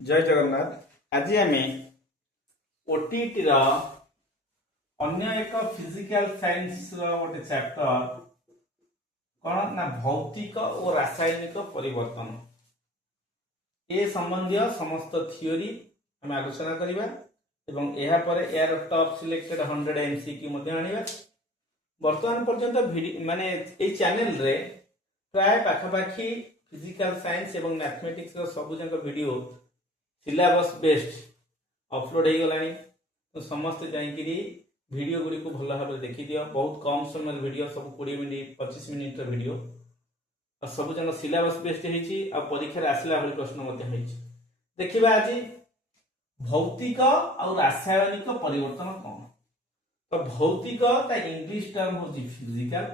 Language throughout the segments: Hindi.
जय जगन्नाथ। आज आम ओटीटी अन्य एक फिजिकल साइंस गोटे चैप्टर कौन ना भौतिक और रासायनिक परिवर्तन ए संबंधी समस्त थियोरी आम आलोचना करवा यार टॉप सिलेक्टेड 100 एमसीक्यू आनिबा। वर्तमान पर्यंत माने ए चैनल रे प्राय पाखापाखी फिजिकल साइंस एवं मैथमेटिक्स सबू जाक वीडियो सिलेबस बेस्ड अपलोड हो गलानी। तो समस्ते जाइए वीडियो गुड़ी को भल भाव देखी दियो। बहुत कम समय वीडियो सब 20 मिनिट 25 मिनिट वीडियो और सब जन सिलेबस बेस्ड होती परीक्षा आसला भाई प्रश्न देखा। आज भौतिक और रासायनिक परिवर्तन कौन। तो भौतिक इंग्लिश टर्म हूँ फिजिकल,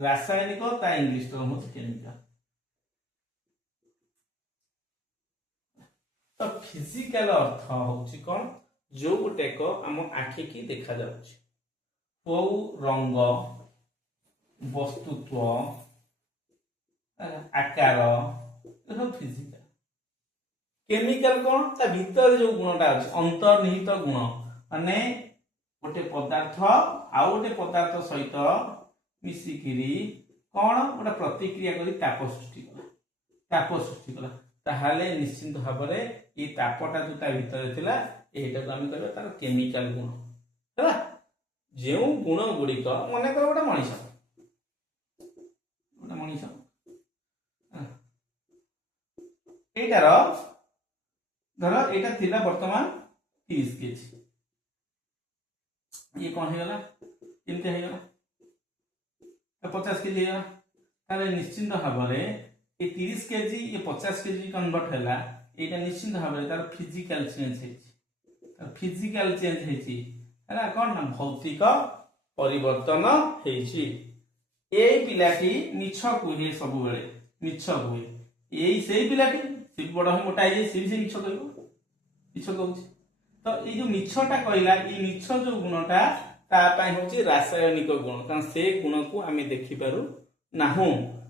रासायनिक इंग्लिश टर्म हूँ केमिकल। तो फिजिकल अर्थ हूँ कौन जो गोटे आम आखि की देखा जाउछि को रंग वस्तुत्व आकार फिजिकल। केमिकल कौन ता भीतर जो गुणटा अछि अंतर्निहित गुण माने गोटे पदार्थ आउ गोटे पदार्थ सहित मिसिकिरी कौन गोटे प्रतिक्रिया करी ताप सृष्टि कला ताहाले निश्चित भाव में ये तापटा जो भीतर थिला एटा को आम कहबा तार केमिकल गुण है। जो गुण गुड़िक मन कर गोटे मनीष एटार धर एटा थिला वर्तमान 30 केजी ये कौन होगा केमती होगा 50 केजी होगा ताले निश्चित भाव में ये 30 केजी ये 50 केजी कन्वर्ट है यहाँ निश्चित भाव में तार फिजिकल चेंज है कौन ना भौतिक परिवर्तन होती। पिलाटी मिछ कहे सब बेले मिछ कहे यही से पिलाटी सी बड़ मोटा है सी भी मिछ कह मिछ कहूँ। तो ये जो मिछटा कहला ये मिछ जो गुणटा हूँ रासायनिक गुण कारण से गुण को आम देखिपारू नाहू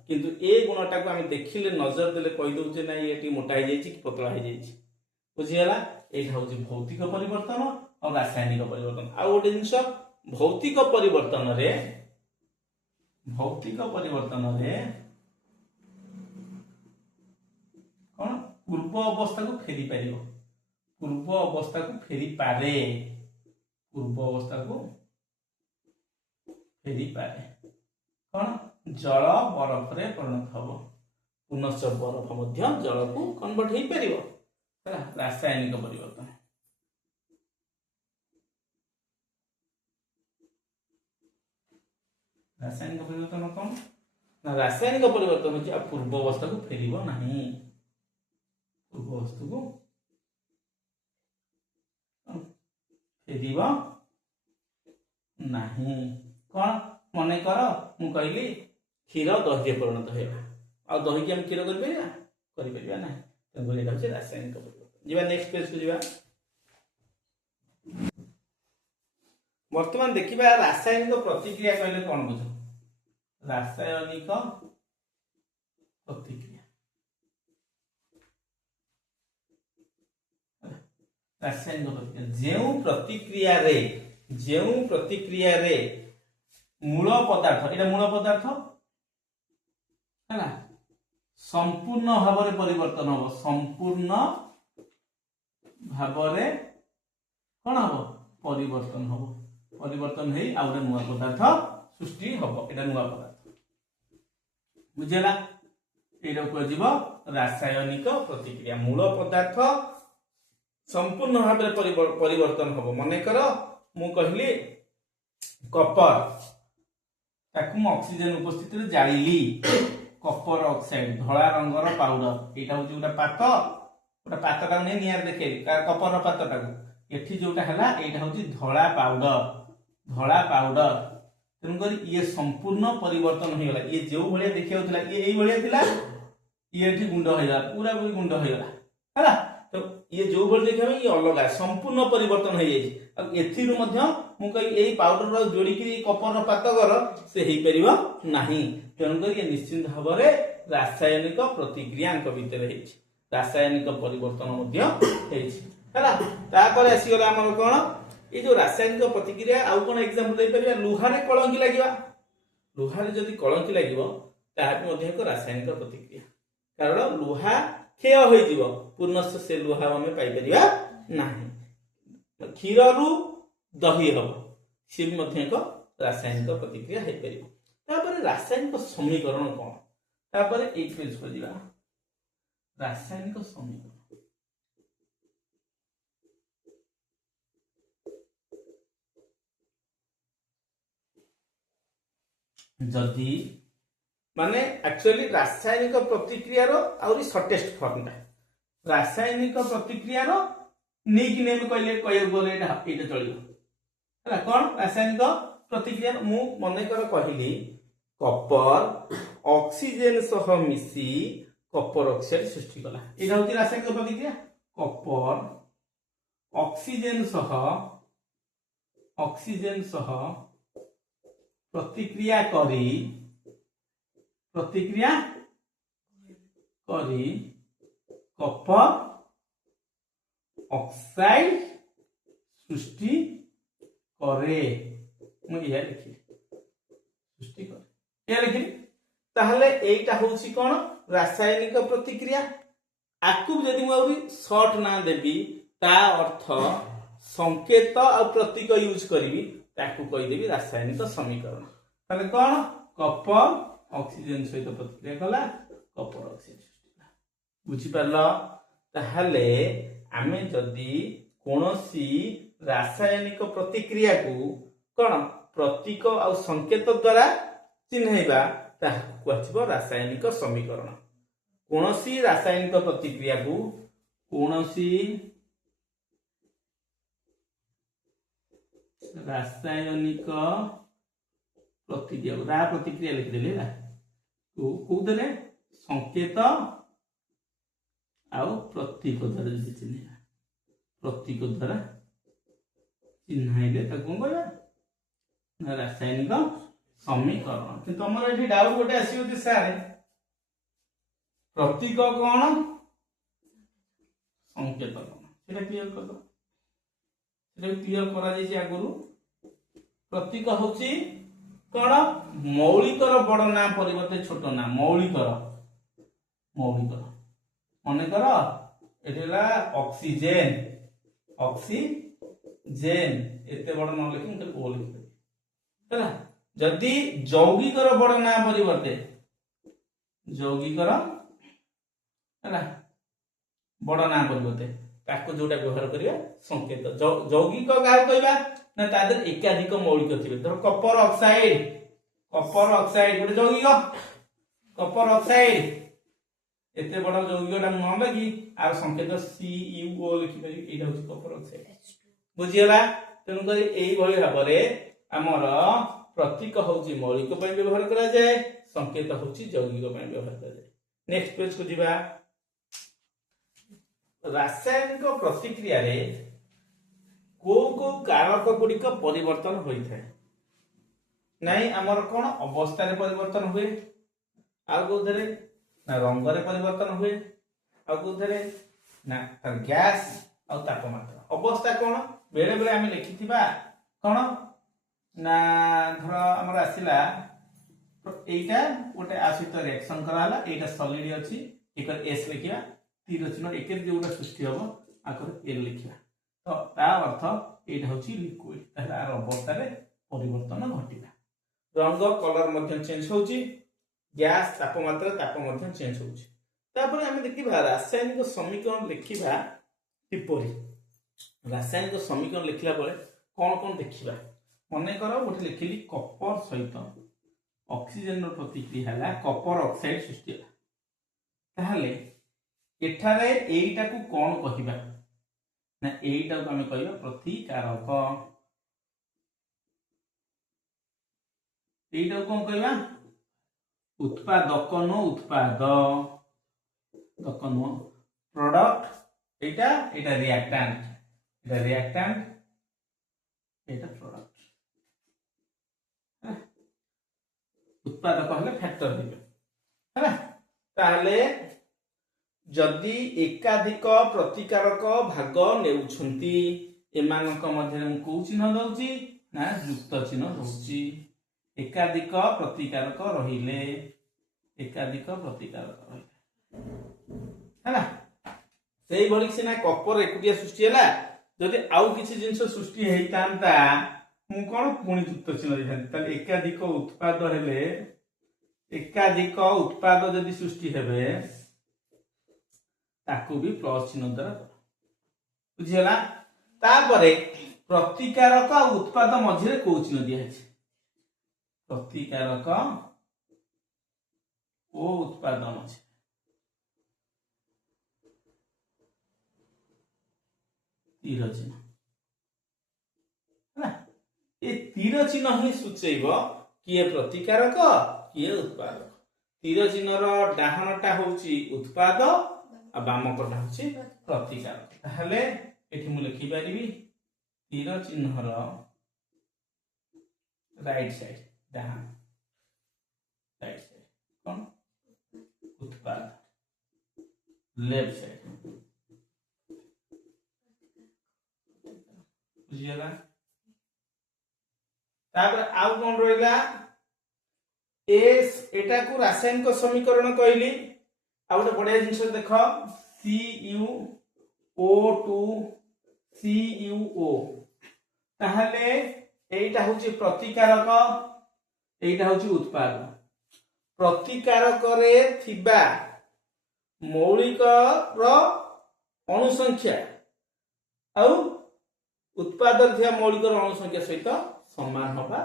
किंतु ए गुणटा को आम देखिले नजर देले कही दउचे ना ये मोटा हो जाइए कि पतला हो जाइए बुझीगला। ये हूँ भौतिक परिवर्तन और रासायनिक परिवर्तन। आ गोटे जिनस भौतिक परिवर्तन कौन पूर्व अवस्था को फेरी पार पूर्व अवस्था को फेरी पारे कौन जल बरफ रे परिणत हम पुनश्च बरफ जल को कन्वर्ट हो पार रासायनिक परिवर्तन। रासायनिक परिवर्तन कौन ना रासायनिक परिवर्तन हो पूर्व अवस्था को फेर नहीं पूर्व अवस्था को फेर नहीं कौन मन कर मु कहली क्षीर दही परिणत होगा आ दही की हम क्षीर कर ना रासायनिक परिवर्तन। जी नेक्स्ट पेज को जीवा। वर्तमान देखिबा रासायनिक प्रतिक्रिया कहले कौन बुझ रासायनिक प्रतिक्रिया जो प्रतिक्रिया रे मूल पदार्थ एटा मूल पदार्थ है संपूर्ण भाव में परिवर्तन हम संपूर्ण भाव में कौन हम परिवर्तन हो आउटे नुआ पदार्थ सृष्टि हम एटा नुआ पदार्थ बुझेला। एटा कह रासायनिक प्रतिक्रिया मूल पदार्थ संपूर्ण भाव में परिवर्तन हम मन कर मु कहली कपर ताकू ऑक्सीजन उपस्थित जाली कपर ऑक्साइड धला रंगर पाउडर यहाँ हूँ गोटे पातटा नहीं निआर देखे कपर पातटा एठी जोटा है यहाँ हूँ धला पाउडर तेणुक ये संपूर्ण परिवर्तन हो गला। ये जो भाया देखा ये भाया ये गुंड होगा पूरा पूरी गुंड होगा है। तो ये जो भाई देखा ये अलग संपूर्ण परिवर्तन हो जाए पाउडर जोड़िकी कपर पातगर से हो पार ना तेणुक ये निश्चित भाव में रासायनिक प्रतिक्रिया भितर रासायनिक परिवर्तन है आसीगला आम कौन ये जो रासायनिक प्रतिक्रिया आउ कौन एग्जांपल दे परिया लुहारे कलंकी लागिबा लुहारे जदि कलंकी लागिबो ताहा भी एक रासायनिक प्रतिक्रिया कारण लुहा क्षय हो जीव पुनश्च से लुहा आम पाई परिया नाही क्षीर रु दही हम सी भी एक रासायनिक प्रतिक्रिया हो पार रासायनिक समीकरण कौन तापर एक पेज को जीवा रासायनिक समीकरण जदि माने एक्चुअली रासायनिक प्रतिक्रिया रो आउरी शॉर्टेस्ट फॉर्म ता रासायनिक प्रतिक्रिया रो निक नेम कहले बोले एटा चलियो हला कोन रासायनिक प्रतिक्रिया मु मने कर कहली कपर ऑक्सीजन सह मिसी कपर ऑक्साइड सृष्टि कला एटा होती रासायनिक प्रतिक्रिया कपर ऑक्सीजन सह प्रतिक्रिया करी कपर ऑक्साइड सृष्टि करे मुझे लिखी सृष्टि करे ये लिखी ताहले एटा होची कोन रासायनिक प्रतिक्रिया आकु जदि मु शॉर्ट ना देबी ता अर्थ संकेत और प्रतीक यूज करी ताकू कहि देबी रासायनिक समीकरण ताले कोन कपर ऑक्सीजन सहित प्रतिक्रिया कला कपर ऑक्साइड सृष्टि बुझी पारलो ताहले आमे जदि कोनोसी रासायनिक प्रतिक्रिया को कोन प्रतीक और संकेत द्वारा चिन्हैबा ताहा कहथिबो रासायनिक समीकरण कोनोसी रासायनिक प्रतिक्रिया को कोनोसी रासायनिक प्रतिक्रिया रा प्रतिक्रिया लिख देले ना को देले संकेत आउ प्रतीक द्वारा जदि चिन्हैबा प्रतीक द्वारा चिन्हाइले ताको कहबा ना रासायनिक समीकरण कि तमर एठी डाउट गोटे आसीयो जे सर प्रतीक कोन संकेत कोन सेटा क्लियर कर दो सेटा क्लियर करा जाई छै आगुरु प्रतीक होची कोन मौलिकर बड़ ना परिवर्ते छोट ना मौलिकर मने कर एठेला ऑक्सीजन एते बड़ न लिखि मते ओ लिखि हैला जदि यौगिकर बड़ ना परिवर्ते यौगिकर हैला बड़ ना परिवर्ते ताको जोटा व्यवहार करिया संकेत यौगिक का कहबा ना तादर एकाधिक मौलिक थिबे धर कपर ऑक्साइड गोटे यौगिक कपर ऑक्साइड एते बड़ यौगिकटा न लगी आर संकेत CuO लिखि परि एटा होची कपर ऑक्साइड बुझियला तेनु करी एई भली भाबरे हमर प्रतीक होची मौलिक पय व्यवहार करा जाय संकेत होची यौगिक पय व्यवहार करा जाय नेक्स्ट पेज को जिबा रासायनिक प्रतिक्रिया रे को कारक गुड़िक परिवर्तन होई थाए नहीं हमर कोन अवस्था रे परिवर्तन हुए आ कोथरे ना रंग रे परिवर्तन हुए आ कोथरे ना तर गैस और तापमात्रा अवस्था कोन बेले बेले हम लिखिथिबा कोन ना धर हमर आसिला एटा गोटे आसित रिएक्शन कराला एटा सॉलिड अछि एकर S लिखिबा तीर चिन्ह एके जोटा सृष्टि हबो आकर L लिखिबा तो ता अर्थ एटा होची लिक्विड ताहले आर अवस्था रे परिवर्तन घटिबा रंग कलर मध्य चेंज होची गैस तापमात्रा मध्य चेंज होची तापर हम देखिबा रासायनिक समीकरण लिखिबा किपरि रासायनिक समीकरण लिखला बेले कोन देखिबा मने करो गोटे लिखिली कपर सहित ऑक्सीजन रो प्रतिक्रिया हला कपर ऑक्साइड सृष्टि हला ताहले एठारे एईटा को कोन कहिबा ना एईटा को हम कहिबा प्रतिकारक एईटा को कोन कहिबा उत्पादक नो उत्पाद दकनो प्रोडक्ट एटा रिएक्टेंट एटा प्रोडक्ट उत्पादक हले फैक्टर दिबे हैला ताहले जदि एकाधिक प्रतिकारक भाग नेउछंती एमानक मध्य को चिन्ह दउची ना युक्त चिन्ह दउची एकाधिक प्रतिकारक रहिले एकाधिक प्रतिकारक रहिले हैना सेही भली सिना कपर एकुटिया सृष्टि हैला जदि आउ किछि जिंस सृष्टि हेइतांता मु कोन पुणी युक्त चिन्ह देखांती ताले एकाधिक उत्पाद हेले एकाधिक उत्पाद जदि सृष्टि हेबे ताकू भी प्लस चिन्ह द्वारा बुझिला तापरे प्रतिकारक उत्पाद मझिरे को चिन्ह दिया है प्रतिकारक ओ उत्पाद मझिरे तीर चिन्ह है ये तीर चिन्ह ही सूचैब किए प्रतिकारक किए उत्पादक तीर चिन्हर डाहाणटा होउची उत्पाद आ बामकटा होउची प्रतिकारक ताहले एठी मु लिखि पारिबी तीर चिन्हर राइट साइड डाहाण राइट साइड कोन उत्पाद लेफ्ट साइड बुझियला तापर आउ कोन रहिला एस एटा को रासायनिक समीकरण कहली आ गोटे बढ़िया जिनिस देख CuO2 CuO ताहले एटा होची प्रतिकारक एटा होची उत्पाद प्रतिकारक रे थिबा मौलिक रो अणु संख्या आ उत्पाद थिया मौलिक रो अणु संख्या सहित समान होबा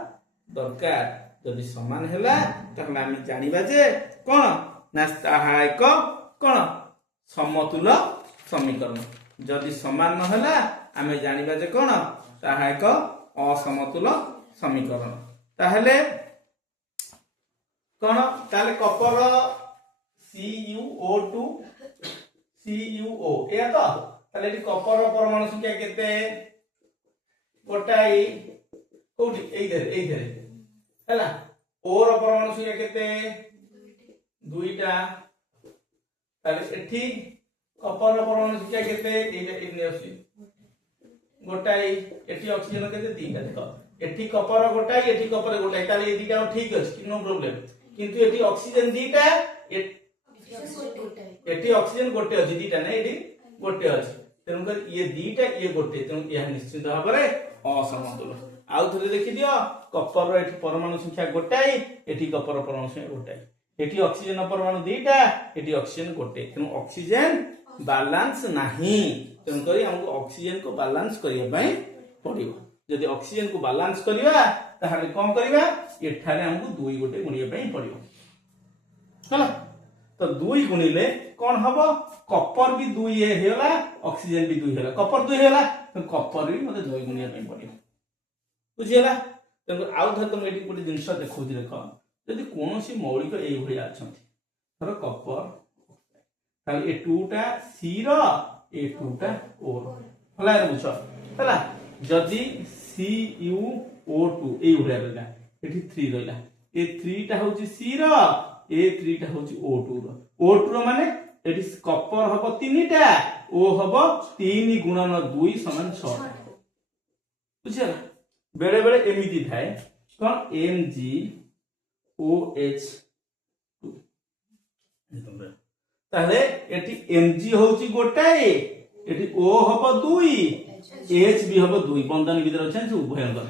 दरकार जदि समान हैला तखन आमी जानिबा जे कोन ना ताहा एक कोन समतुल समीकरण जदि समान न हैला आमे जानिबा जे कोन ताहा एक असमतुल समीकरण ताहले कोन ताले कपर CuO2 CuO ए तो ताले कपर परमाणु संख्या केते गोटाई कोठी एई धरे हैला ओ रो परमाणु संख्या केते दुईटा ताले एठी कपर रो परमाणु संख्या केते एटा इने अछि गोटाई एठी ऑक्सीजन केते तीनटा देखो एठी कपर गोटाई एठी कपर गोटाई ताले ए दीटा ठीक अछि नो प्रॉब्लम किंतु एठी ऑक्सीजन दीटा एठी ऑक्सीजन गोटे अछि दीटा नै एठी गोटे अछि तेनु कर ये दीटा ये गोटे तेनु यह निश्चित भाबरे असमतुल आउ थरे देखि दियो कपर रो एठी परमाणु संख्या गोटाई एठी कपर परमाणु संख्या गोटाई एठी ऑक्सीजन परमाणु दीटा एठी ऑक्सीजन गोटे तेनु ऑक्सीजन बैलेंस नाही तेनु करी हमको ऑक्सीजन को बैलेंस करिया पई पड़िबो जदि ऑक्सीजन को बैलेंस करिवा ताहाले कोन करिवा एठारे हमको दुई गोटे गुणिया पई पड़िबो हला तो दुई गुणिले कोन हबो कपर भी दुई हेला ऑक्सीजन भी दुई हेला कपर दुई हेला तो कपर भी मते दुई गुणिया पई पड़िबो बुझियला तो आउ धर तुम एठी गोटे जिंस देखौती देखो जदि कोनोसी मौलिक एई भलिया अछंती धर कपर ताले ए 2 टा सी रो ए 2 टा ओ रो हला बुझो हला जदि CuO2 एई भलिया रहला एठी 3 रहला ए 3 टा होची सी रो ए 3 टा होची O2 रो O2 रो माने एठी कपर हबो 3 टा ओ हबो 3 गुणन 2 समान 6 बुझियला बेले बेले एमिति थाए कोन MgOH2 ताले एठी Mg होची गोटाए एठी O हबो 2 H भी हबो 2 बंधन भीतर अछि से उभयंकर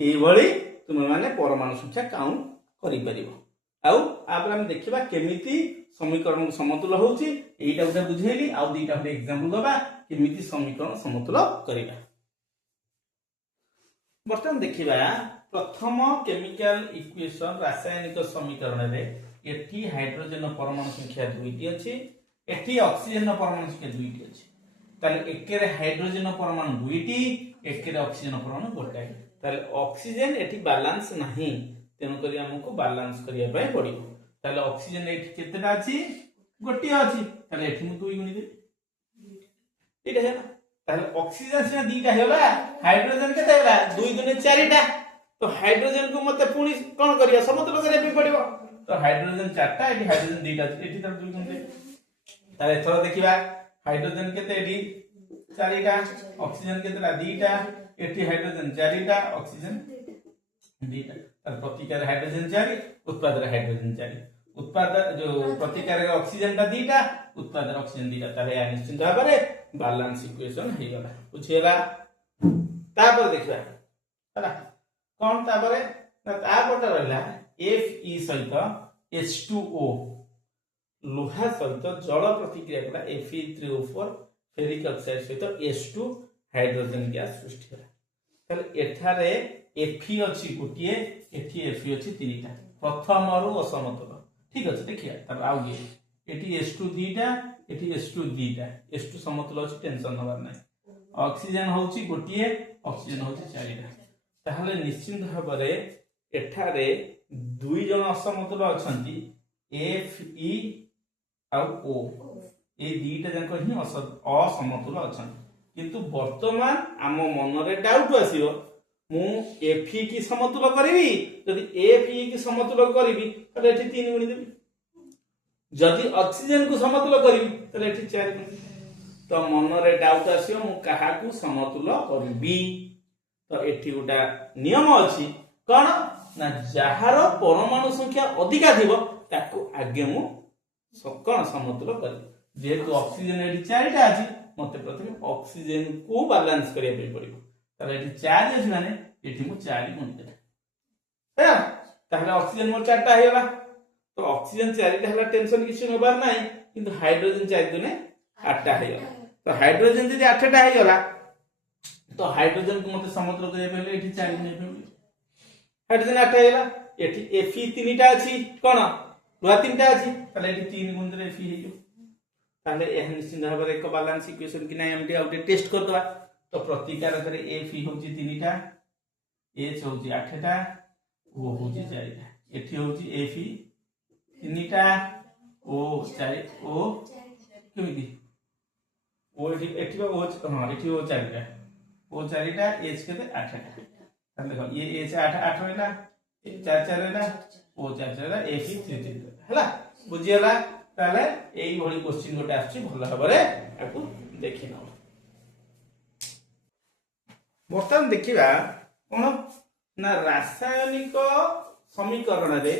एई भली तुम माने परमाणु संख्या काउंट करि परिबो आउ आपर हम देखिबा केमिति समीकरण समतुल होउची एइटा उठा बुझेली आउ दीटा उठा एग्जांपल दबा केमिति समीकरण समतुल करिबा बर्तन देखिबा प्रथम केमिकल इक्वेशन रासायनिक समीकरण रे एठी हाइड्रोजन परमाणु संख्या 2 टी अछि एठी ऑक्सीजन परमाणु संख्या 2 टी अछि ताले एकेरे हाइड्रोजन परमाणु 2 टी एकेरे ऑक्सीजन परमाणु गोटाए ताले ऑक्सीजन एठी बैलेंस नाही तेनु करी हमको बैलेंस करिया पय पड़िबो ताले ऑक्सीजन एठी केतेटा अछि गोटी अछि ताले एठी मु 2 गुणी दे एटा हेला ताले ऑक्सीजन से दीटा हेला हाइड्रोजन केते हेला 2 गुणे 4 टा तो हाइड्रोजन को मते पुणी कोन करिया समतुल करिया पय पड़िबो तो हाइड्रोजन 4टा एटी हाइड्रोजन 2टा एटी तर 2 गुण ताले एथर देखिबा हाइड्रोजन केते एटी 4टा ऑक्सीजन केतेला 2टा एटी हाइड्रोजन 4टा ऑक्सीजन 2टा तर प्रतिकार हाइड्रोजन 4 उत्पादन हाइड्रोजन 4 उत्पादन जो प्रतिकार ऑक्सीजन टा 2टा उत्पादन ऑक्सीजन 2टा ताले या निश्चित भाबरे बैलेंस इक्वेशन हे गला बुझेला तापर देखिबा हला कोन तापरे तापरटा रहला Fe सहित H2O लोहा सहित जल प्रतिक्रिया कला Fe3O4 फेरिक ऑक्साइड सहित H2 हाइड्रोजन गैस सृष्टि होला ताले एठारे Fe अछि गोटिए एठी Fe अछि 3टा प्रथम रु असमतल ठीक अछि देखिया तब आउ गे एठी H2 2टा एठी H2 2टा H2 समतल अछि टेंशन होबार नै ऑक्सीजन होछि गोटिए ऑक्सीजन होछि 4टा ताहले निश्चित भाबरे एठारे दुई जन असमतल अछंती Fe आ O ए दीटा जंक ही असमतल अछंती किंतु वर्तमान आम मन रे डाउट आसीबो मु Fe की समतुल करबी यदि Fe की समतुल करबी तले एठी 3 गुणी देबी जदि ऑक्सीजन को समतुल करबी तले एठी 4 गुणी तो मन रे डाउट आसीबो मु काहा को समतुल करबी तो एठी गोटा नियम अछि कोन ना जहार परमाणु संख्या अधिका थिबो ताको आगे मु कोन समतुल कर जेहेतु ऑक्सीजन एठी 4टा अछि मते प्रथमे ऑक्सीजन को बैलेंस करिया पड़िबो ताले एठी 4 अछि माने एठी मु 4 गुणी देबे है ताले ऑक्सीजन मोर 4टा हेला तो ऑक्सीजन 4टा हला टेंशन किछ होबार नै किंतु हाइड्रोजन 4 दुने 8टा हेला तो हाइड्रोजन जदि 8टा हेला तो हाइड्रोजन को मते समतुल करिया पहिले एठी 4 गुणी देबे हाइड्रोजन 8 हेला एठी Fe 3टा अछि कोन लोहा 3टा अछि ताले एठी 3 गुण रे Fe हेयो ताले एह निश्चित भाबरे एक बैलेंस इक्वेशन कि नै एमटी आउटे टेस्ट कर दबा तो प्रतिकार करे Fe होची 3टा H होची 8टा O होची 4टा एठी होची Fe 3टा O 4 O केमिति O एठी बा O हां एठी O 4टा O 4टा H केते 8टा देखो ये H 8 8 होइला 4 4 होइला O 4 4 Fe 3 3 हला बुझियला ताले एई भली क्वेश्चन गोटे आछि भलो हबरे आकु देखि न बर्तमान देखिबा कोन ना रासायनिक समीकरण रे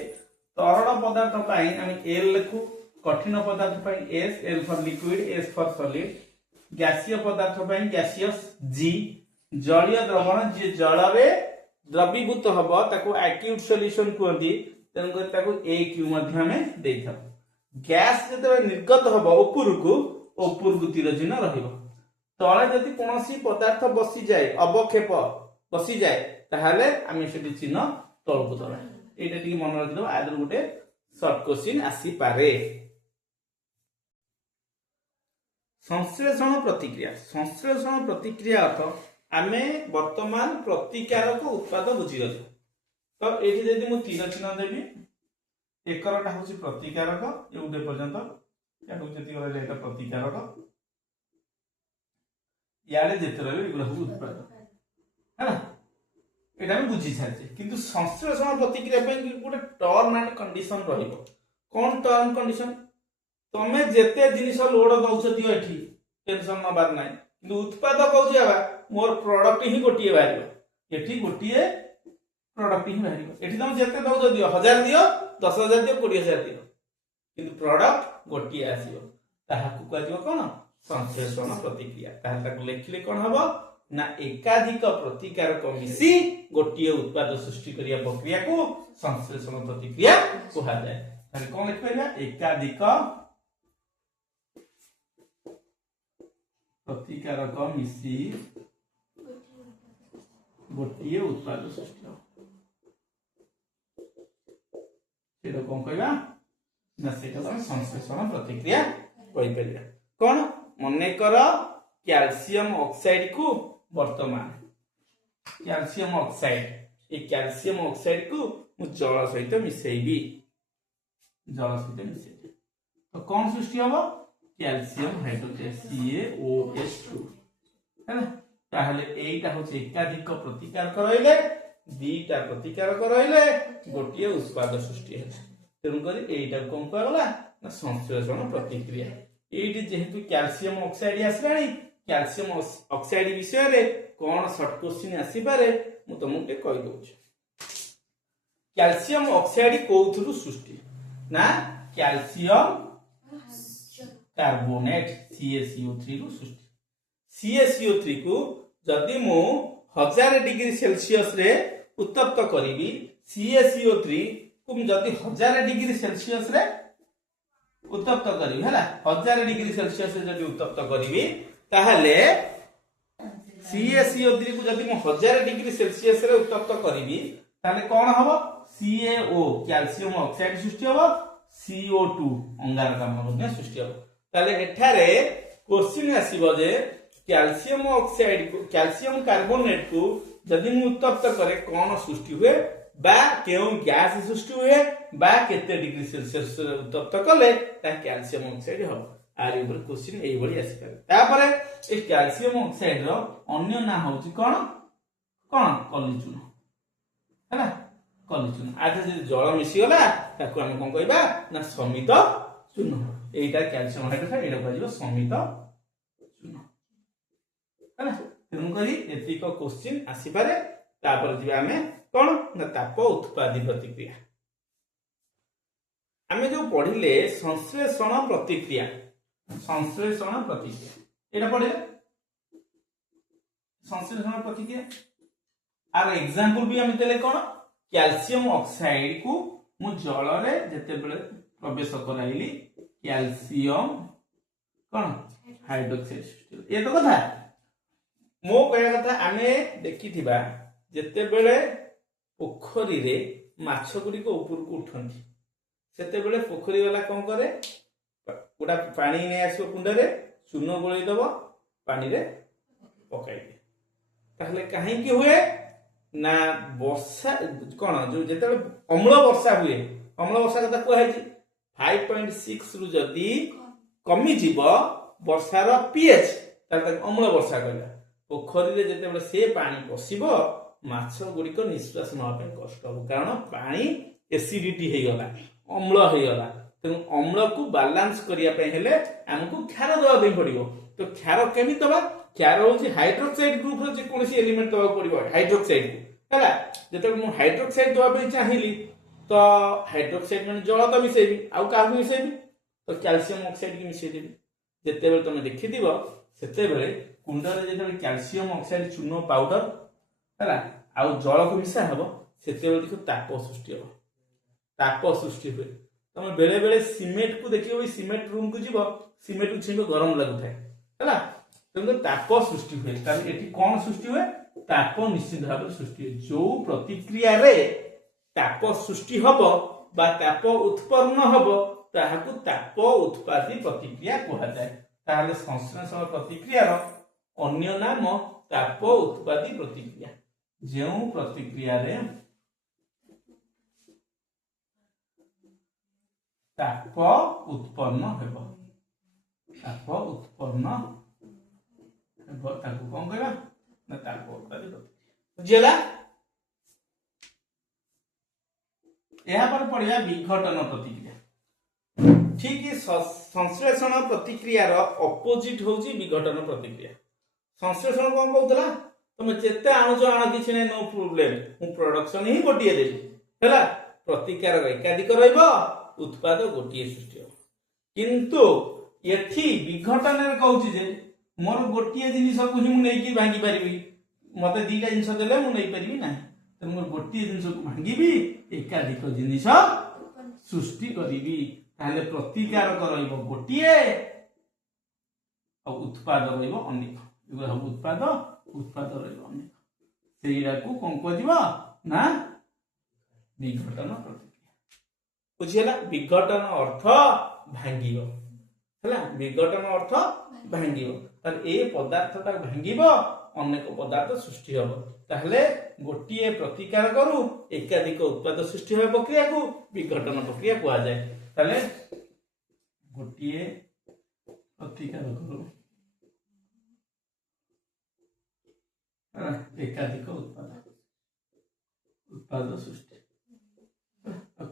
तरल पदार्थ पई हम L लिखु कठिन पदार्थ पई S L for liquid S for solid गैसीय पदार्थ पई गैसियस G जलीय द्रवण जे जल रे द्रवीभूत हबो ताको एक्यूट सॉल्यूशन कहंती तन कर ताको AQ मध्ये हमें देइथब गैस जते निर्गत हबो ऊपर तीर चिन्ह रहिबो तळे जति कोनोसी पदार्थ बसी जाय अवक्षेप बसी जाय ताहाले आमे सेठी चिन्ह तळकु दबा एटा टिक मन रखि दबा आदर गुटे शॉर्ट क्वेश्चन आसी पारे संश्लेषण प्रतिक्रिया अर्थ आमे वर्तमान प्रतिकारक उत्पाद बुझी गले तो एठी जदि मु तीर चिन्ह देबी एकरटा होची प्रतिकारक एउडे पर्यंत या होचती गले एटा प्रतिकारक याले जेते रहबे एगुला हो उत्पाद है ना एटा हम बुझी छाचे किंतु संश्लेषण प्रतिक्रिया पे गोटे टर्म एंड कंडीशन रहिबो कोन टर्म कंडीशन तमे जेते जिनिस लोड दउछती एठी टेंशन न बार नै किंतु उत्पाद कहउची आबा मोर प्रोडक्ट ही गोटिए बारियो एठी गोटिए प्रोडक्ट ही बारियो एठी तुम जेते दउछ दियो 1000 दियो 10000 दियो 20000 दियो किंतु प्रोडक्ट गोटिए आसीयो ताहा को कहजियो कोन संश्लेषण प्रतिक्रिया ताहा ताको लेखिले कोन हबो ना एकाधिक प्रतिकारक मिसी गोटिए उत्पाद सृष्टि करिया प्रक्रिया को संश्लेषण प्रतिक्रिया कहा जाय ताले कोन लिख पाइबा एकाधिक प्रतिकारक मिसी गोटिए उत्पाद सृष्टि सेटा कोन कहबा ना सेटा हम संश्लेषण प्रतिक्रिया कहि परिया कोन मने कर कैल्शियम ऑक्साइड को वर्तमान कैल्शियम ऑक्साइड ए कैल्शियम ऑक्साइड को मु जल सहित मिसेइबी जल सहित मिसेइबी तो कोन सृष्टि होबो कैल्शियम हाइड्रोक्साइड CaOH2 है ना ताहले एटा होचे एकाधिक प्रतिकारक रहइले दीटा प्रतिकारक रहइले गोटिए उत्पाद सृष्टि है तेणुक यहीटा कौन कहगला ना संश्लेषण प्रतिक्रिया। ये जेहेतु कैल्शियम ऑक्साइड आसला कैल्शियम ऑक्साइड विषय रे कौन शॉर्ट क्वेश्चन आसीपारे मु तुमको कही दउछ। कैल्शियम ऑक्साइड कोथुरु सृष्टि ना कैल्शियम कार्बोनेट CaCO3 रु सृष्टि। CaCO3 को जदि मु 1000 डिग्री सेल्सियस रे उत्तप्त करिवि CaCO3 को जदि 1000 डिग्री सेल्सियस रे उत्तप्त करिवि हैला 1000 डिग्री सेल्सियस रे जदि उत्तप्त करिवि ताहले CaCO3 को जदि मु 1000 डिग्री सेल्सियस रे उत्तप्त करिवि ताहले कोन हबो CaO कैल्शियम ऑक्साइड सृष्टि हबो CO2 अंगारकाम्ल सृष्टि हबो। ताहले एठारे क्वेश्चन आसीबो जे कैल्शियम ऑक्साइड को कैल्शियम कार्बोनेट को जदि मु उत्तप्त करे कोन सृष्टि हुए बा केउ गैस सृष्टि हुए बा केते डिग्री सेल्सियस उत्तप्त कले ता कैल्शियम ऑक्साइड हो। आर ऊपर क्वेश्चन एई बडी आसी पारे। तापरे ए कैल्शियम ऑक्साइड रो अन्य ना होची कोन कोन कलिचून हैला कलिचून। आज जे जल मिसी गला ताको हम कोन कहबा ना समित चूर्ण। एटा कैल्शियम हाइड्रोक्साइड एटा कहजिबो समित चूर्ण हैला। तेणु करी एतिक क्वेश्चन आसी पारे। तापर जिबा हमें कोन ना ताप उत्पादी प्रतिक्रिया। आमे जो पढिले संश्लेषण प्रतिक्रिया एटा पढिले संश्लेषण प्रतिक्रिया आर एग्जांपल भी हम देले कोन कैल्शियम ऑक्साइड को मु जल रे जते बेले प्रवेश कराइली कैल्शियम कोन हाइड्रोक्साइड ये तो कथा मो कहया कथा आमे देखिथिबा जते बेले पोखरी रे माछ गुडी को ऊपर को उठंती सेते बेले पोखरी वाला कोन करे गोटा पानी नै आसो कुंड रे चूनो गोळई दबो पानी रे पकाई दे ताहले काहे की हुए ना वर्षा कोन जो जते अम्ल वर्षा हुए अम्ल वर्षा कथा को है 5.6 रु जदी कमी जीव वर्षा रो pH ताले अम्ल वर्षा कहला। पोखरी रे जते बेले से पानी पसिबो माछ गुडी को निश्वास न पे कष्ट हो कारण पानी एसिडिटी हे गला अम्ल हे गला। तेणु अम्ल को बैलेंस करिया पे हेले हमको क्षार दवा दे पड़िबो। तो क्षार केमि दबा क्षार होची हाइड्रोक्साइड ग्रुप रो जे कोनसी एलिमेंट दवा पड़िबो हाइड्रोक्साइड को हैला। जते मु हाइड्रोक्साइड दवा पे चाहिली तो हाइड्रोक्साइड माने जल तो मिसेबी आउ का मिसेबी तो कैल्शियम ऑक्साइड की मिसे देबी। जते बेले तमे देखि दिबो सेते बेले कुंड रे जते बेले कैल्शियम ऑक्साइड चूनो पाउडर हैला आउ जल को मिसा हबो सेते बेले देखो ताप सृष्टि हो ताप सृष्टि हुए। तमे बेले बेले सीमेंट को देखियो सीमेंट रूम को जीवो सीमेंट को छिबो गरम लागुथाय हैला तमे ताप सृष्टि हुए। ताले एठी कोन सृष्टि हुए ताप निश्चित भाव सृष्टि हुए। जो प्रतिक्रिया रे ताप सृष्टि हबो बा ताप उत्पन्न हबो ताहाकु ताप उत्पादी प्रतिक्रिया कहा जाय। ताहले संश्लेषण प्रतिक्रिया रो अन्य नाम ताप उत्पादी प्रतिक्रिया। जेउ प्रतिक्रिया रे ताप उत्पन्न हेबो ताप उत्पन्न हेबो ताकु कोन कहबा ना ताप उत्पादी प्रतिक्रिया बुझियला। यह पर पढ़िया विघटन प्रतिक्रिया। ठीक संश्लेषण प्रतिक्रिया रो ऑपोजिट होची विघटन प्रतिक्रिया। संश्लेषण कोन कहउतला तमे जेते आणुजो आण किछि नै नो प्रॉब्लम मु प्रोडक्शन ही गोटिए देबी हैला प्रतिकार एकाधिक रहइबो उत्पाद गोटिए सृष्टि हो। किंतु एथि विघटन रे कहउची जे मोर गोटिए जिनिस को ही मु नै कि भांगी परिबी मते दीटा जिनिस देले मु नै परिबी ना त मोर गोटिए जिनिस को भांगीबी एकाधिक जिनिस सृष्टि करिबी ताले प्रतिकार करइबो गोटिए आ उत्पाद रहइबो अनेक एगो हम उत्पाद रहइबो अनेक सेइरा को कोन कहजिबो ना विघटन प्रतिक्रिया बुझियला। विघटन अर्थ भांगिबो हैला विघटन अर्थ भांगिबो ताले ए पदार्थटा भांगिबो अनेक पदार्थ सृष्टि हबो ताहले गोटिए प्रतिकार करू एकाधिक उत्पाद सृष्टि होय प्रक्रिया को विघटन प्रक्रिया कहा जाय। ताहले गोटिए प्रतिकार करू एकाधिक उत्पाद सृष्टि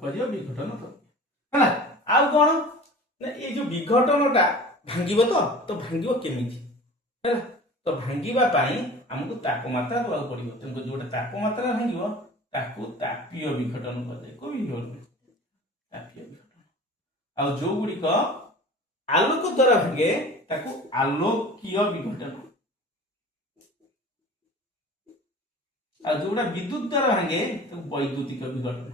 कहियो विघटन प्रक्रिया। है ना। आउ कौन ना ये जो विघटनटा भांगिब तो भांगिब केमिति है ना। तो भांगिबा पाई हमको तापमात्रा दବାକୁ पड़िବ। तेणु जोटा तापमात्रा भांगिब ताकू तापीय विघटन कहते को विघटन तापीय विघटन। आ जो गुड़िक आलोक द्वारा भांगे ताकू आलोकीय विघटन। आ जोटा विद्युत द्वारा भांगे ताकू वैद्युतिक विघटन।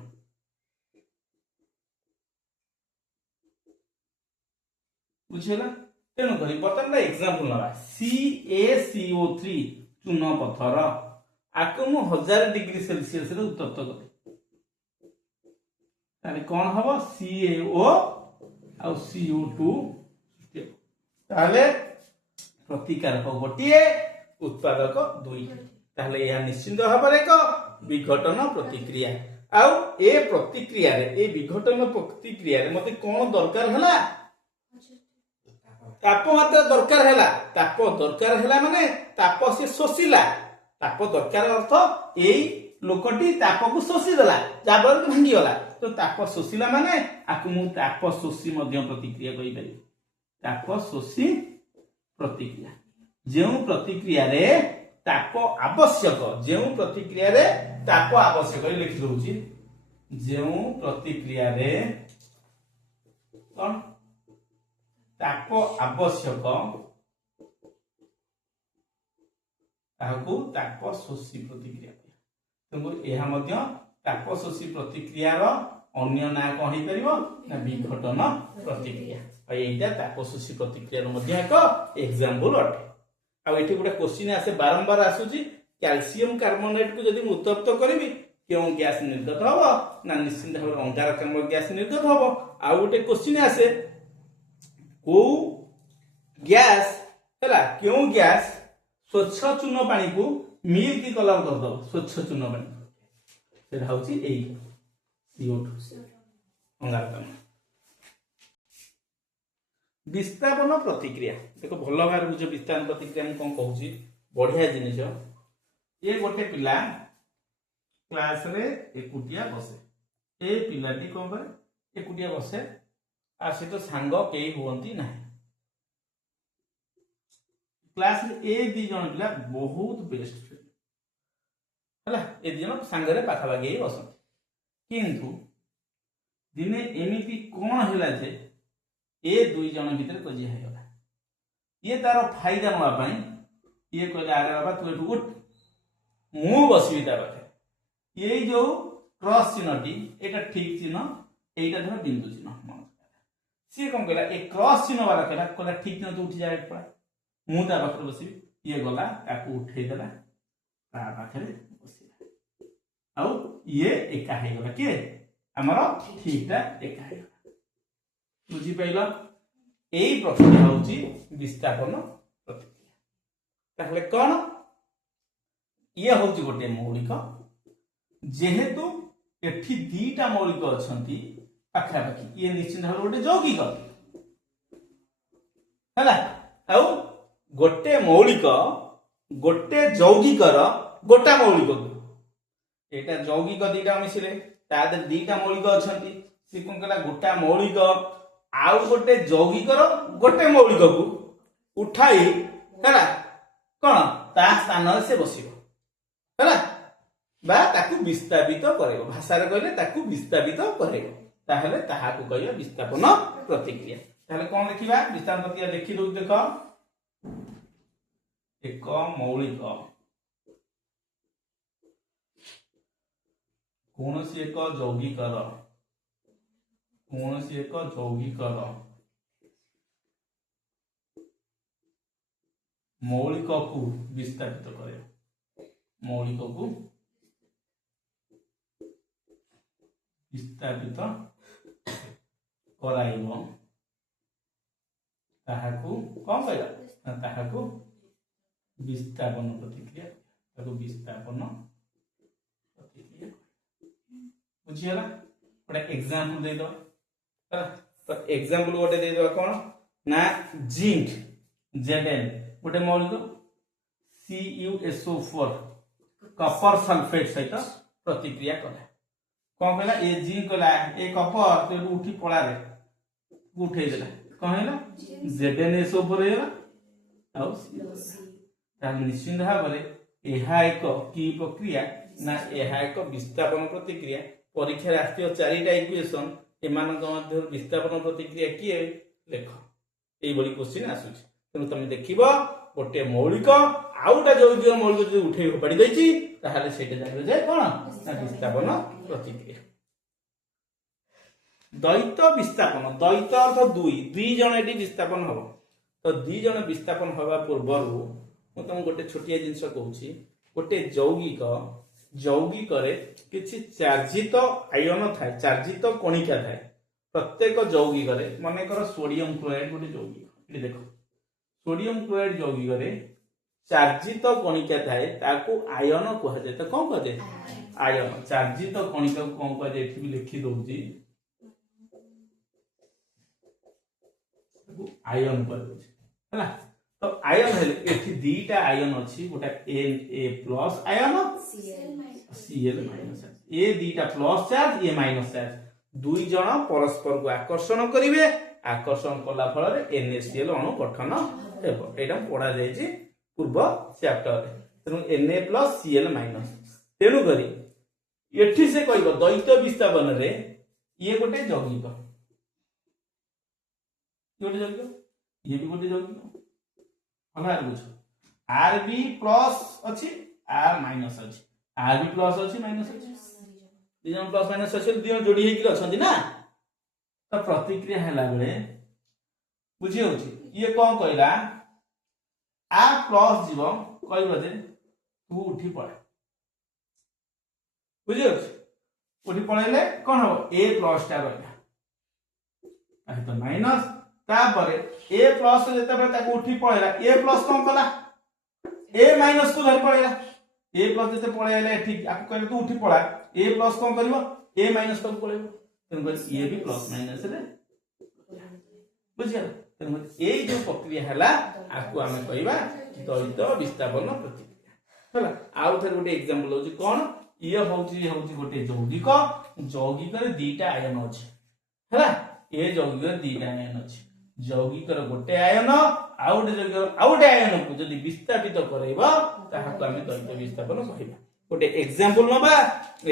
बुझिला। तेणु करी बर्तमान एग्जांपल नवा CaCO3 चून पत्थर आकु मु 1000 डिग्री सेल्सियस रे उत्तप्त करी ताले कोन हबो CaO आ CO2 ताले प्रतिकारक गोटिए उत्पादक दुई। ताले या निश्चित भाबरे एक विघटन प्रतिक्रिया। आउ ए प्रतिक्रिया रे ए विघटन प्रतिक्रिया रे मते कोन दरकार हला तापमात्रा दरकार हैला। ताप दरकार हैला माने ताप से शोषिला। ताप दरकार अर्थ एई लोकटी ताप को शोषि देला जाबर भांगी गला। तो ताप शोषिला माने आकु मु ताप शोषि मध्य प्रतिक्रिया कहि पारि। ताप शोषि प्रतिक्रिया जेउ प्रतिक्रिया रे ताप आवश्यक जेउ प्रतिक्रिया रे ताप आवश्यक लिखि दउची। जेउ प्रतिक्रिया रे कोन ताप आवश्यक ताकू ताप शोषी प्रतिक्रिया। तेणु यह मध्य ताप शोषी प्रतिक्रियार अन्य ना कौन हो पारिबो ना विघटन प्रतिक्रिया। आ एटा ताप शोषी प्रतिक्रियार मध्य एक एग्जांपल अटे। आ एठी गोटे क्वेश्चन आसे बारंबार आसुची कैल्शियम कार्बोनेट को जदि मु उत्तप्त करिवि क्यों गैस निर्गत हबो ना निश्चित भाव अंगारकाम्ल गैस निर्गत हबो। आ गोटे क्वेश्चन आसे को गैस हैला क्यों गैस स्वच्छ चून पानी को मिल्क कलर कर दो स्वच्छ चून पानी सेटा होची एई CO2 अंगारकाम्ल। विस्थापन प्रतिक्रिया देखो भल भाव बुझ। विस्थापन प्रतिक्रिया मैं कौन कहूची बढ़िया जिनिस। ये गोटे पिला क्लास रे एकुटिया बसे। ए पिलाटी कौन करे एकुटिया बसे आ से तो सांग केही हुवंती नाही। क्लास रे ए दी जण पिला बहुत बेस्ट फ्रेंड हला। ए दी जण सांग रे पाखा लागे बसंती। किंतु दिने एमिति कोन हैला जे ए दुई जण भीतर कजिया हे गला। ये तार फायदा नवा पई ये कहले अरे बाबा तू एठु उठ मु बसबी ता पाखे। ये जो क्रॉस चिन्हटी एटा ठीक चिन्ह एटा धर बिंदु चिन्ह सी कौन कहला ए क्रॉस चिन्ह वाला कहला ठीक चिन्ह तो उठी जाए पड़ा मु ता पाखरे बसबी। ये गला ताकू उठे देला ता पाखरे बसिला आउ ये एका हे गला के हमर ठीकटा एका हे गला। बुझी पाइला एई प्रक्रिया होची विस्थापन प्रतिक्रिया। ताहले कोन ये होची गोटे मौलिक जेहेतु एठी दीटा मौलिक अछंती पाखापाखि ये निश्चित भाव गोटे यौगिक है। आउ गोटे मौलिक गोटे यौगिकर गोटा मौलिक एटा यौगिक दीटा मिसिले ता दीटा मौलिक अछंती से कोन कला गोटा मौलिक आउ गोटे यौगिकर गोटे मौलिक को उठाई हैला कोन ता स्थान से बसिबो हैला बा ताकू विस्थापित करेबो। भाषा रे कहले ताकू विस्थापित करेबो ताहले ताहाकू कहयो विस्थापन प्रतिक्रिया। ताहले कोन लिखिबा विस्थापन प्रतिक्रिया लिखि दउ देखो एक मौलिक कौनसी एक यौगिकर मौलिक को विस्थापित करे मौलिक को विस्थापित कराइबो ताहाकू कौन कहला ताहाकू विस्थापन प्रतिक्रिया ताकू विस्थापन प्रतिक्रिया। बुझियला गोटे एग्जांपल दे दो तो एग्जांपल गोटे दे दो कोन ना जिंक Zn गोटे मौलिक CuSO4 कपर सल्फेट सहित प्रतिक्रिया करे कौन कहला ए जिंक कहला ए कपर तो उठी पड़ा रे उठे देला कौन हैला ZnSO4 हेला आउ निश्चिंत भाव यह एक की प्रक्रिया ना यह एक विस्थापन प्रतिक्रिया परीक्षा आसो 4टा इक्वेशन एमान विस्थापन प्रतिक्रिया किए लेख ये क्वेश्चन आसूँ तेणु तुम देख गोटे मौलिक आउटा जैविक मौलिक जो उठे फोपाड़ी देती जान जाए कौन ना विस्थापन प्रतिक्रिया द्वैत विस्थापन द्वैत अर्थ दुई जन ये विस्थापन हम तो 2 जन विस्थापन हवा पूर्वर मुझे तुम गोटे छोटिया जिनस कहूँ गोटे यौगिक यौगिक किसी चार्जित आयन थाए चार्जित कणिका थाए प्रत्येक यौगिक मनकर सोडियम क्लोराइड गोटे यौगिक देख सोडियम क्लोराइड यौगिक चार्जित कणिका थाए ताकू आयन कहुए तो कौन कहुए आयन चार्जित कणिका कौन कहुए लिखि दौची आयन है तो आयन है दीटा आयन अच्छी गोटे Na+ आयन Cl- ए दीटा प्लस चार्ज ए माइनस चार्ज 2 जन परस्पर को आकर्षण करेंगे आकर्षण कला फल NaCl अणु गठन होगा पढ़ा जाए पूर्व चैप्टर तेणु Na+ Cl- तेणुक ये से कह द्वैत विस्थापन ये गोटे यौगिक ये भी गोटे यौगिक बुझ Rb+ अच्छी R- अच्छी Rb+ अच्छी माइनस अच्छी 2 जन प्लस माइनस अच्छे 2 जन जोड़ी होकर ना तो प्रतिक्रिया है बेले बुझी हो ये कौन कहला R+ जीव कह तू उठी पड़े बुझी उठी पड़े कौन हम A+ टा रहा तो माइनस तापर A+ जिते उठी पड़ेगा A+ कौन कला A- को धरी पड़ेगा A+ जिते पड़े ठीक आपको कहले तू उठी पड़ा A+ कौन करिवो A- तक पड़ेगा तेणुक ये भी प्लस माइनस बुझिया तेणु ये जो प्रक्रिया है आपको आम कह द्वैत विस्थापन प्रतिक्रिया है आउ थे गोटे एग्जांपल हो कौन ये हूँ गोटे यौगिक यौगिक 2टा आयन अच्छे है ये यौगिक 2टा आयन अच्छे यौगिक गोटे आयन आउ गोटे आयन को जब विस्थापित करवा द्वैत विस्थापन कह गोटे एग्जांपल नबा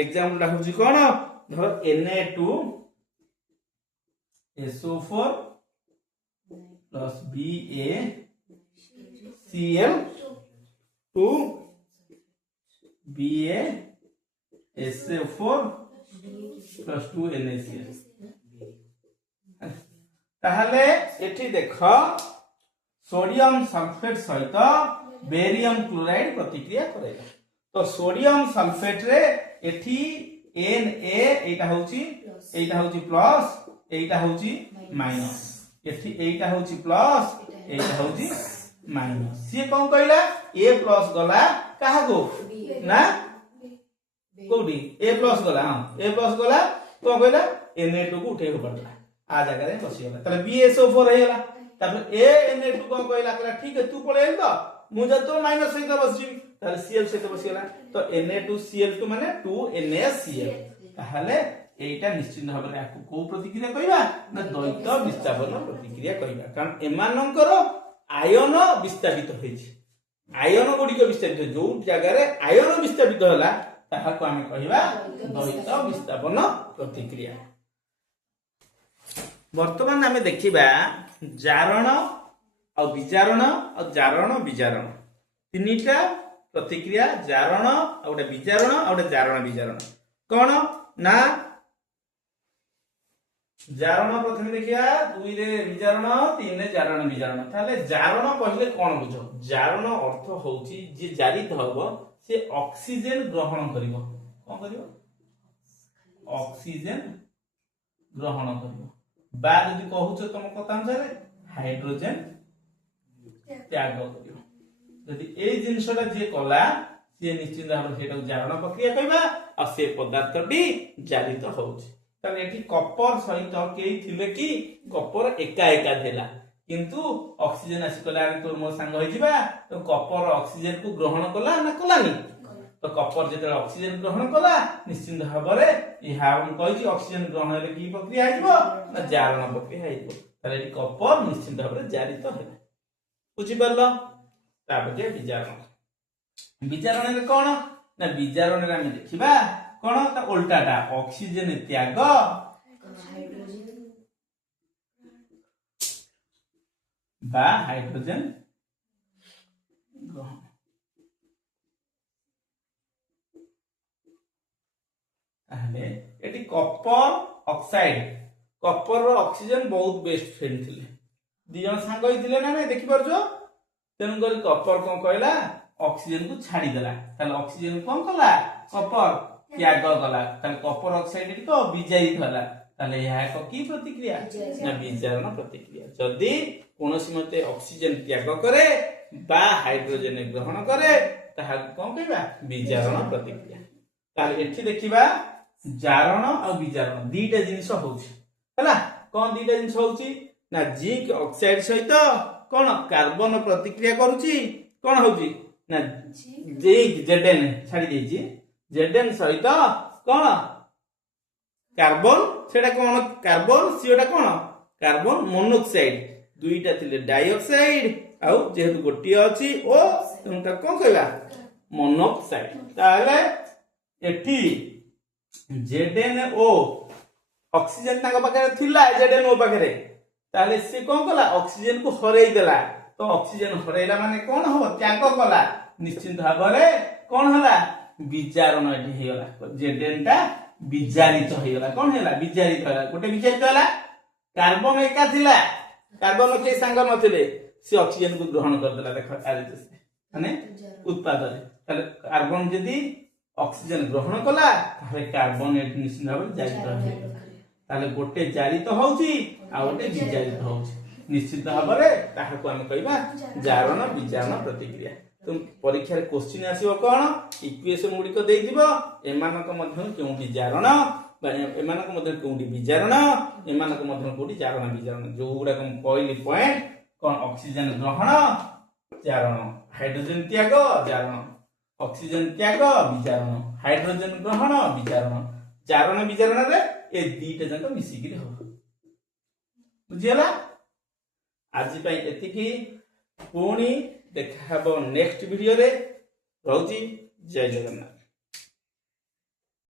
एग्जांपल हूँ कौन धर Na2SO4 plus BaCl2 BaSO4 plus 2 NaCl ताहले एठी देख सोडियम सल्फेट सहित बेरियम क्लोराइड प्रतिक्रिया करेगा तो सोडियम सल्फेट रे एठी Na एटा होची प्लस एटा होची माइनस एठी एटा होची प्लस एटा होची माइनस से कौन कहला A+ गला काहा को ना कोडी A+ गला हां A+ गला कौन कहला Na2 को उठे पड़ला आ जगह रे बसी गला तले BaSO4 हे गला तब Na2 कौन कहला कहला ठीक है तू पड़े तो मुझे तो माइनस सहित बसजी ताले Cl सहित बसी गला तो Na2Cl2 माने 2NaCl ताहले एटा निश्चित भाव में आपको को प्रतिक्रिया कहबा ना द्वैत विस्थापन प्रतिक्रिया कहबा कारण एमानंकर आयन विस्थापित होइछि आयन गुडी को विस्थापित जो जगह रे आयन विस्थापित होला ताहा को हम कहबा द्वैत विस्थापन प्रतिक्रिया वर्तमान आमे देखिबा जारण और विजारण और जारण विजारण तीनटा प्रतिक्रिया जारण और गोटे विजारण और गोटे जारण विजारण कौन ना जारण प्रथम देखिया 2 रे विजारण 3 रे जारण विजारण ताले जारण कहले कोन बुझो जारण अर्थ होची जे जारित हबो से ऑक्सीजन ग्रहण करिवो कोन करिवो ऑक्सीजन ग्रहण करिवो बा जदि कहूछ तुम कथा अनुसार हाइड्रोजन त्याग करिवो जदि ए जिंसटा जे कला से निश्चित भाव सेटा जारण प्रक्रिया कहबा आ से पदार्थटी जारित होउची तने एठी कपर सहित केई थिले कि कपर एका एका देला किंतु ऑक्सीजन आसी कला तो मो संग होई जिबा तो कपर ऑक्सीजन को ग्रहण कला ना कलानी तो कपर जो ऑक्सीजन ग्रहण कला निश्चिंत भाव में कही ऑक्सीजन ग्रहण हेले की प्रक्रिया ना जारण प्रक्रिया कपर निश्चिंत भाव में जारित है बुझिपार विजारण विजारण कौन ना विजारण आम देखा कौन उल्टाटा ऑक्सीजन त्याग बा हाइड्रोजन ग्रहण कपर ऑक्साइड कपर ऑक्सीजन बहुत बेस्ट फ्रेंड थे दिजन सांग होते ना नहीं देखी पार्छ तेणुक कपर कौन कहला ऑक्सीजन को छाड़देला ऑक्सीजन कौन कला कपर त्याग कला कपर ऑक्साइड को विजारित है कि प्रतिक्रिया ना विजारण प्रतिक्रिया जदि कौन मते ऑक्सीजन त्याग करे बा हाइड्रोजन ग्रहण करे कौन कहवा विजारण प्रतिक्रिया देखा जारण और विजारण दीटा जिनिस होला कौन दीटा जिनिस होची ना जिंक ऑक्साइड सहित कौन कार्बन प्रतिक्रिया करुची कौन होची ना जिंक जेडेन छाड़ी देची जेडेन सहित कौन कार्बन सेटा कौन कार्बन सीटा कौन कार्बन मोनोक्साइड दुईटा थिले डाइऑक्साइड आउ जेहेतु गोटी अछि ओ तेनुटा कौन कहला मोनोक्साइड ताले एठी ZnO ऑक्सीजन ताका पाखरे थिला ZnO पाखरे ताले से कौन कला ऑक्सीजन को हरई देला तो ऑक्सीजन हरैला माने कौन हो त्याग कला निश्चित भाव में कौन हला विजारण एठी हेला Zn टा विजारित होइला कौन हेला विजारित होला गोटे विजारित होला कार्बन एका थिला कार्बन के संग नथिले से ऑक्सीजन को ग्रहण कर देला देखो माने उत्पादन ताले कार्बन यदि ऑक्सीजन ग्रहण कला कार्बन निश्चित भाव में जारित ताले गोटे जारित होउची आ गोटे विजारित होउची निश्चित भाव में ताहाको हम कहबा जारण विजारण प्रतिक्रिया तुम परीक्षा रे क्वेश्चन आसीबो कोन इक्वेशन गुडी को देई दिबो एमानक मध्य केउटी जारण एमानक मध्य केउटी विजारण एमानक मध्य केउटी जारण विजारण जो गुडा को कहली पॉइंट कोन ऑक्सीजन ग्रहण जारण हाइड्रोजन त्याग जारण ऑक्सीजन त्याग विजारण हाइड्रोजन ग्रहण विजारण जारण विजारण रे ए दीटा जंक मिसिकिरी हो बुझियला आज पई एतिकी पुणी देखा नेक्स्ट वीडियो रे रहउची जय जगन्नाथ।